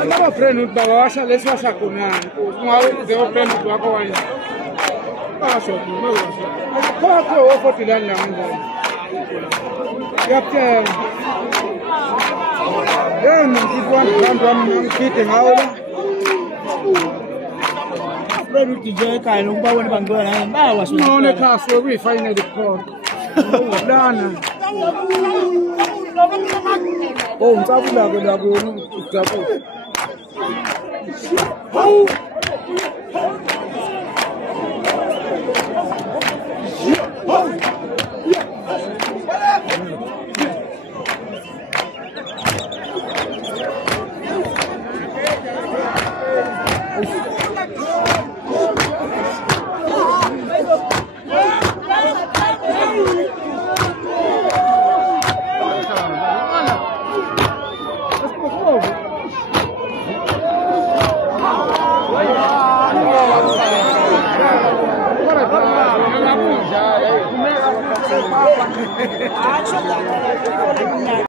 Andava prendendo da loja, lei se acha com nada. Não deu prendendo do água aí. Passa, não gosta. Qual que eu vou tirar na mão? Já que eu não tive quando kita aula. Prendendo que já cai no baú de banco na baú. Não, né, tá só vi faz na de cor. Dana. Oh, sabe lá que dá bom, sabe?